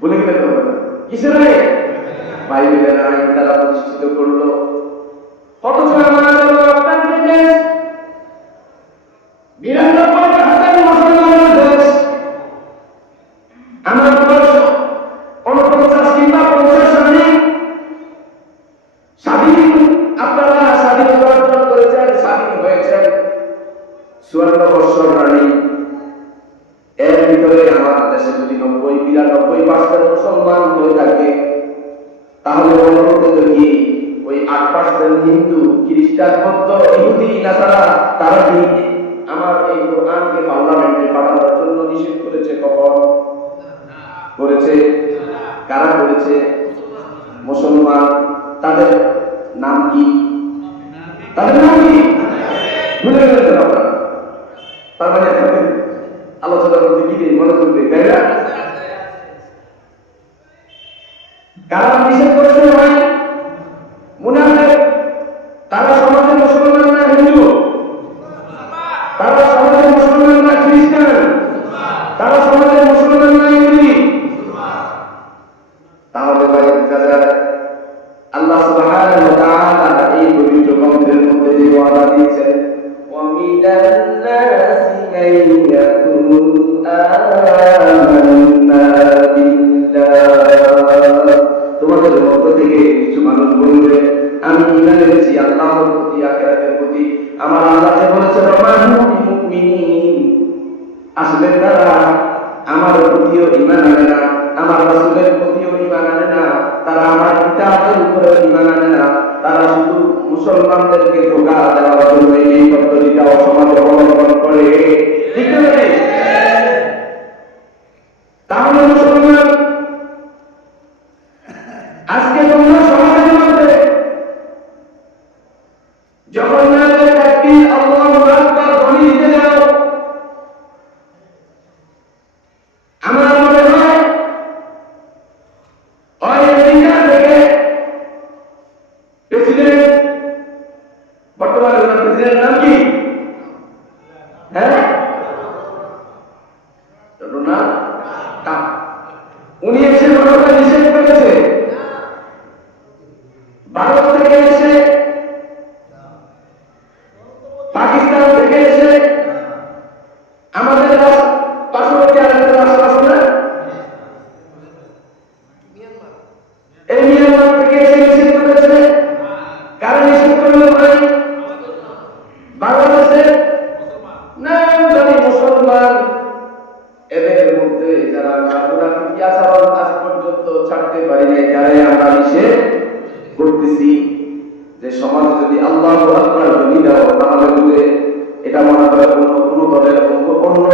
বলে গেলে তো কিসের বাইবেলের আইন তারা প্রতিষ্ঠিত করল। অথচ আমাদের আপনাদের দেশ নিরানব্বই আমার দেশে যদি নব্বই, বিরানব্বই পার্সেন্ট মুসলমান হয়ে থাকে। তাহলে কি ওই আট পার্সেন্ট হিন্দু, খ্রিস্টান, বৌদ্ধ, ইহুদি, নাসারা, তারা কি আমার এই কোরআনকে পার্লামেন্টে পাঠানোর জন্য নিষেধ করেছে কখন? করেছে? কারা করেছে? মুসলমান। তাদের নাম কি? তাদের নাম কি? ভুলে গেলেন তার মানে থেকে কিছু মানুষ বলবে, আমি ঈমান এনেছি আল্লাহর প্রতি আখেরাতের প্রতি আমার আল্লাহ বলেছে আসলে তারা, আমার প্রতিও ইমান আনে না, আমার রাসূলের প্রতিও ইমান আনে না, তারা আমার কিতাবের উপরে ইমান থেকে এসে? পাকিস্তান থেকে এসে? আমাদের পার্শ্ববর্তী আরেকটা রাষ্ট্র আছে না? এই মিয়ানমার থেকে এসে নিষেধ করেছে। কারা নিষেধ করল ভাই? বাংলাদেশে? না জানি মুসলমান। এদের মধ্যে যারা ছাড়তে পারি নাই, তারাই আমরা নিষেধ করতেছি যে সমাজে যদি আল্লাহ আকবার ধ্বনি দাও, তাহলে এটা মনে করে অন্য কোনো দলের অন্য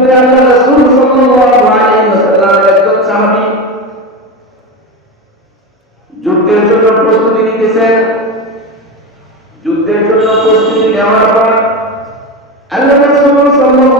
যুগে আল্লাহ রাসূল সাল্লাল্লাহু আলাইহি ওয়াসাল্লামের একজন সাহাবী যুদ্ধের জন্য প্রস্তুতি নিতেছেন যুদ্ধের জন্য প্রস্তুতি নেওয়ার পর আল্লাহ রাসূল সাল্লাল্লাহু